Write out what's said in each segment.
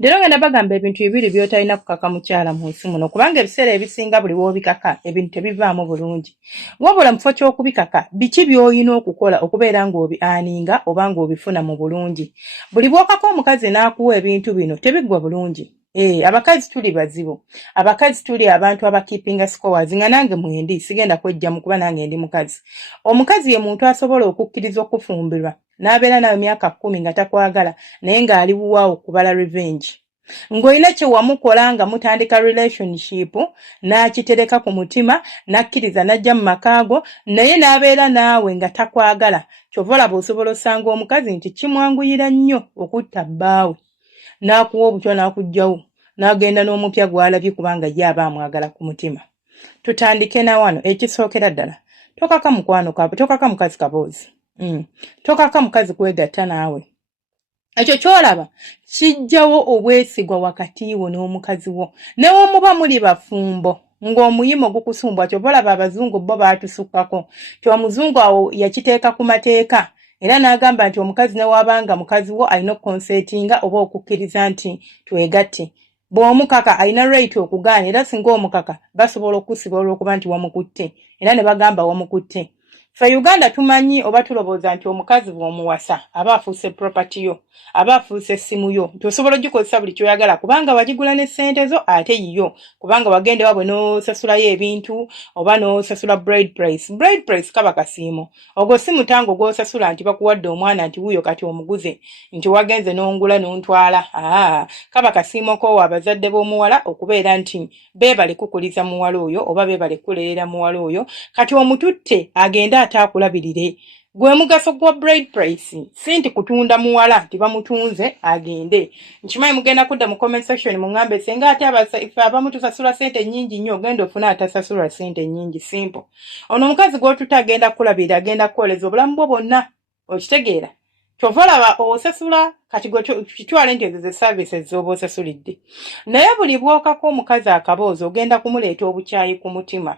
Leero ngenda bagamba ebintu bibiri by'otalina kukaka mukyala mu nsi muno kubanga ebiseera ebisinga buli w'obikaka ebintu tebivaamu bulungi. Wabula mu kifo ky'okubikaka biki by'olina okukola okubeera ng'obi-aninga oba ng'obifuna mu bulungi. Buli bw'okaka omukazi n'akuwa ebintu bino tebiggwa bulungi. Abakazi tuli bazibu. Abakazi tuli abantu abakeepinga scores nga nange mwendi sigenda kwejja mu kuba nange ndi mukazi. Omukazi ye muntu asobola okukkiriza okufumbirwa n'abeera nawe myaka 10 nga takwagala naye ng'ali buwaawo okubala revenge. Ng'olina kye wamukola nga mutandika relationship n'akitereka ku mutima n'akkiriza n'ajja mu makaago naye n'abeera naawe nga takwagala. Kyova olaba osobola osanga omukazi nti kimwanguyira nnyo okutta bbaawe. N'akuwa obutwa n'akugjawo n'agenda n'omupya gw'alabye kubanga ye aba amwagala ku mutima. Tutandike na wano ekisookera ddala. Tokaka mukwano kaabo, tokaka mukazi kaboozi. Tokaka mukazi kwegatta naawe. Ekyo kyolaba kijjawo obwesigwa wakati wo n'omukazi wo. Ne womuba muli bafumbo ng'omuyimo gukusumbwa kyova olaba abazungu bo baatusukkako. Omuzungu awo yakiteeka ku mateeka. Era n'agamba nti omukazi ne wabanga mukazi wo alina konsetinga oba okukkiriza nti twegatte. Bw'omukaka alina right okugaana era singa omukaka basobola okusiba olw'okuba nti wamukutte era ne bagamba wamukutte. Ffe Uganda tumanyi oba tulowooza nti omukazi bw'omuwasa aba afuuse property yo, aba afuuse essimu yo, nti osobola ogikozesa buli ky'oyagala kubanga wagigula ne ssente zo ate yiyo kubanga wagenda wabwe n'osasulayo ebintu oba n'osasula bride price. Bride price kaba kasiimo. Ogwo si mutango gw'osasula nti bakuwadde omwana nti wuuyo kati omuguze nti wagenze n'ongula n'ontwala. Kaba kasiimo koowa abazadde b'omuwala okubeera nti beebale kukuliza muwala oyo oba beebale kulerera muwala oyo kati omututte agenda ataakulabirire. Gwe mugaso gwa bride price si nti kutunda muwala nti bamutunze agende. Nkimanyi mugenda kudda mu comment section mungambe senga ate abasaifa abamu tusasula sente nnyingi nnyo ogenda ofuna atasasula sente nnyingi. Simple. Ono omukazi gw'otuta agenda kulabirira agenda kukoleza obulamu bwo bwonna. Okitegeera? Kyova olaba osasula kati gwe kitwale nti ezo ze services z'oba osasulidde. Naye buli bw'okako omukazi akaboozi ogenda kumuleeta obukyayi ku mutima.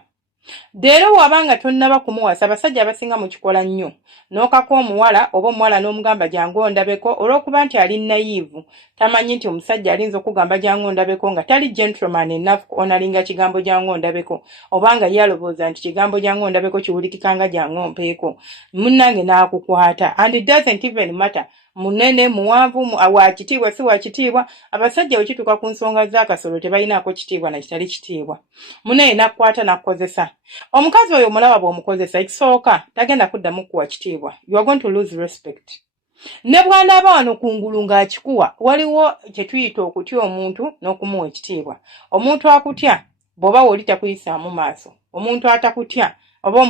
Leero wabanga tonnaba kumuwasa abasajja abasinga mu kikola nnyo n'okaka omuwala oba omuwala n'omugamba jangu ondabeko olw'okuba nti ali naive tamanyi nti omusajja alinza okugamba jangu ondabeko nga tali gentleman enough onalinga kigambo jangu ondabeko obanga ye alowooza nti kigambo jangu ondabeko kiwulikikanga jangu ompeeko munnange n'akukwata and it doesn't even matter munene muwanvu wa kitiibwa si wa kitiibwa. Abasajja bwe kituuka ku nsonga z'akasolo tebalinaako kitiibwa na kitali kitiibwa. Munene n'akukwata n'akukozesa. Omukazi oyo omulaba bw'omukozesa ekisooka tagenda kuddamu kuwa kitiibwa. You are going to lose respect. Ne bw'anaaba wano kungulu ng'akikuwa waliwo kye tuyita okutya omuntu n'okumuwa ekitiibwa. Omuntu akutya bw'oba woli takuyisaamu maaso. Omuntu atakutya oba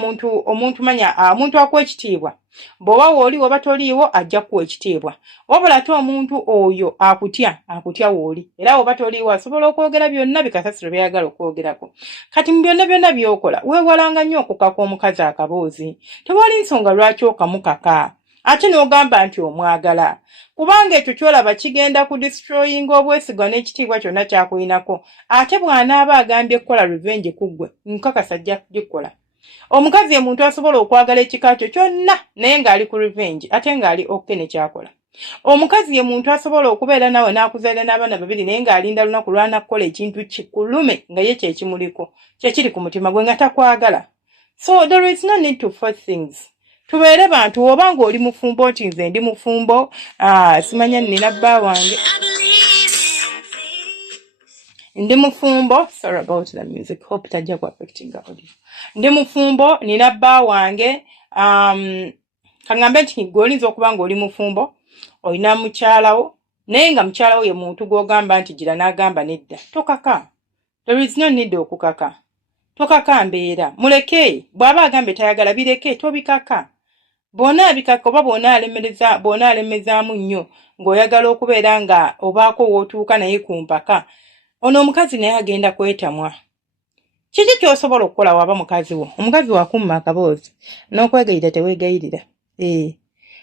omuntu manya omuntu akuwa ekitiibwa bw'oba woli oba toliiwo ajja kuwa ekitiibwa. Wabula ate omuntu oyo akutya woli era oba toliiwo asobola okwogera byonna bikasasiro byayagala okwogerako. Kati mu byonna by'okola weewalanga nnyo okukaka omukazi akaboozi. Tewali nsonga lwaki okamukaka ate n'ogamba nti omwagala kubanga ekyo kyolaba kigenda ku destroyinga obwesigwa n'ekitiibwa kyonna kyakuyinako. Ate bw'anaaba agambye kukola revenge ku ggwe nkakasa ajja kugikola. Omukazi ye muntu asobola okwagala ekika kyo kyonna naye ng'ali ku revenge ate ng'ali okay ne kyakola. Omukazi ye muntu asobola okubeera nawe n'akuzaala n'abaana babiri naye ng'alinda lunaku lw'anakukola ekintu kikulume nga ye kyekimuliko kyekiri ku mutima gwe nga takwagala. So there is no need to force things. Tubeere bantu oba ng'oli mufumbo nti nze ndi mufumbo simanya nina bba wange ndi mufumbo. Sorry about the music. Hope tajja ku affecting audio. Ndi mufumbo nina bba wange kangambe nti gwolinza okuba ng'oli mufumbo olina mukyalawo naye nga mukyalawo ye muntu gw'ogamba nti gira n'agamba nedda. Tokaka. There is no need okukaka. Tokaka mbeera. Muleke bw'aba agambe tayagala bireke tobikaka. Bona abikaka oba bona alemezaamu nnyo ng'oyagala okubeera nga obaako w'otuuka naye ku mpaka. Ono omukazi naye agenda kwetamwa. Kiki ky'osobola okukola waba mukazi wo? Omukazi wakumma akaboozi n'okwegayirira teweegayirira.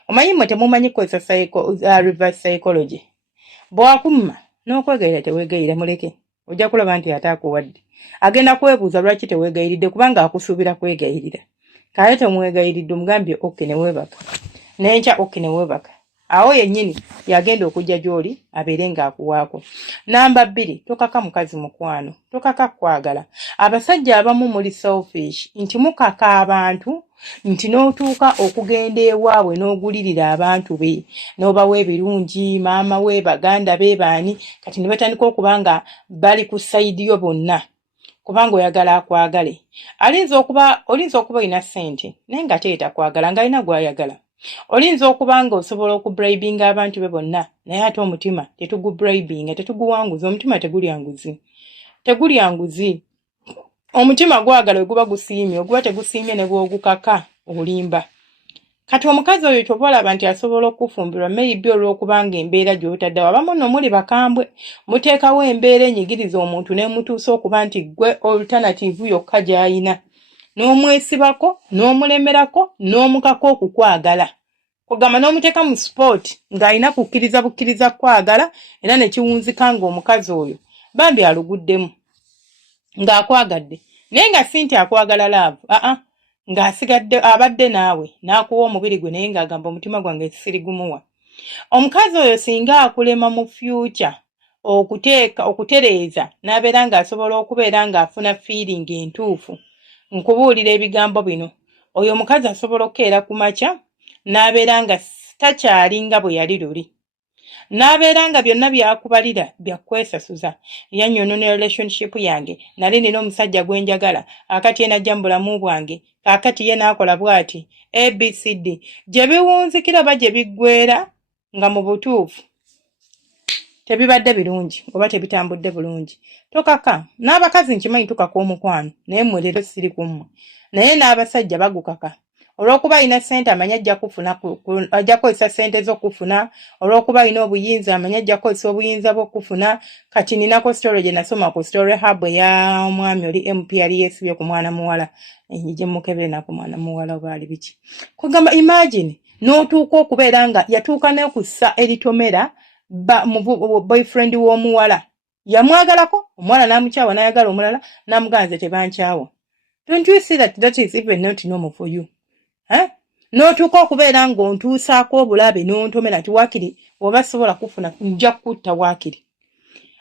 Omanyi mmwe temumanyi kukozesa reverse psychology. Bw'akumma n'okwegayirira teweegayirira muleke. Ojja kulaba nti ate akuwadde. Agenda kwebuuza lwaki teweegayiridde kubanga akusuubira kwegayirira. Kale tomwegayiridde omugambye okay ne weebaka. N'enkya okay ne weebaka. awo yennyini yagenda okujja gy'oli abeere ng'akuwaako. Namba 2, tokaka mukazi mukwano, tokaka kwagala. Abasajja abamu muli selfish nti mukaka abantu nti n'otuuka okugenda ewaabwe n'ogulirira abantu be n'obawa ebirungi, maama we, baganda be, baani, kati ne batandika okuba nga bali ku sayidi yo bonna kubanga oyagala akwagale. Olinza okuba olina ssente naye nga teeta kwagala ng'alina gw'ayagala. Olinza okuba nga osobola okubribinga abantu be bonna naye ate omutima tetugubribinga, tetuguwanguza. Omutima tegulya nguzi. Omutima gwagala we guba gusiimye, oguba tegusiimye ne bw'ogukaka olimba. Kati omukazi oyo tobalaba nti asobola okufumbirwa maybe olw'okubanga embeera gy'otaddewo. Abamu nno muli bakambwe, muteekawo embeera enyigiriza omuntu n'emutuusa okuba nti gwe alternative yokka gy'ayina. N'omwesibako, n'omulemerako, n'omukako okukwagala. Kugamba n'omuteeka mu sport ng'alina bukkiriza kwagala era ne kiwunzika ng'omukazi oyo bambi aluguddemu ng'akwagadde. Naye nga si nti akwagala love, ng'asigadde abadde naawe n'akuwa omubiri gwe naye ng'agamba omutima gwange sirigumuwa. Omukazi oyo singa akulema mu future okutereeza n'abeera ng'asobola okubeera ng'afuna feeling entuufu, nkubuulira ebigambo bino, oyo omukazi asobola okukeera ku makya n'abeera nga takyalinga bwe yali luli, n'abeera nga byonna byakubalira byakwesasuza. Yannyonona relationship yange, nali nina omusajja gwe njagala, akati ye najja mu bulamu bwange, kaakati ye n'akola bw'ati ABCD. Gye biwunzikira oba gye biggweera nga mu butuufu tebibadde birungi oba tebitambudde bulungi. Tokaka. N'abakazi nkimanyi tukaka omukwano naye mmwe leero siri ku mmwe, naye n'abasajja bagukaka. Olw'okuba alina ssente amanya ajja kukozesa ssente z'okufuna, olw'okuba alina obuyinza amanya ajja kukozesa obuyinza bw'okufuna. Kati ninako story gye nasoma ku Story Hub eya omwami oli MP yali yeesibye ku mwana muwala, gye mukebere na ku mwana muwala oba ali biki. Kugamba imagine n'otuuka okubeera nga yatuuka n'okussa eritomera boyfriend w'omuwala. Yamwagalako, omuwala n'amukyawa n'ayagala omulala n'amuganze tebankyawa. Don't you see that is even not normal for you? N'otuuka okubeera ng'ontuusaako obulabe n'ontomera nti waakiri oba sobola kufuna nja kutta waakiri.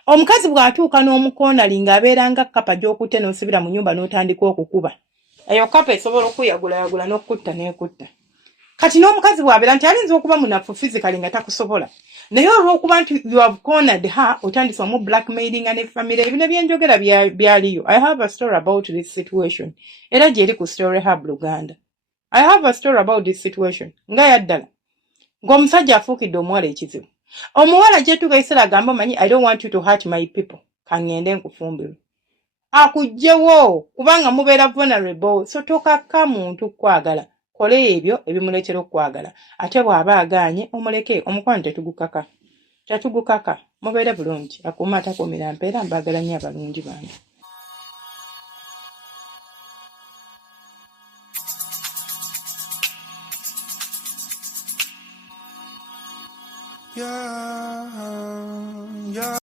Omukazi bw'atuuka n'omukoonali ng'abeera nga kkapa gy'okutte n'osibira mu nnyumba n'otandika okukuba, eyo kkapa esobola okuyagula n'okutta n'ekutta. Kati n'omukazi bw'abeera nti alinza okuba munafu physically nga takusobola, naye olw'okuba nti you have cornered her, otandise omu blackmailing ne family. Ebino byenjogera byaliyo. I have a story about this situation. Era gyeri ku Story Hub Luganda. I have a story about this situation. Nga yaddala. Ng'omusajja afuukidde omuwala ekizibu. Omuwala gyetuuka ekiseera agamba manyi, I don't want you to hurt my people. Kangende nkufumbirwe. Akugjewo kubanga mubeera vulnerable. So tokaka muntu kwagala. Kole ebyo ebimuleetera okwagala. Ate bw'aba agaanye omuleke. Omukwano tetugukaka. Mubeere bulungi. Akuuma atakuumira mpeera. Mbaagala nnyo abalungi bange. Yeah.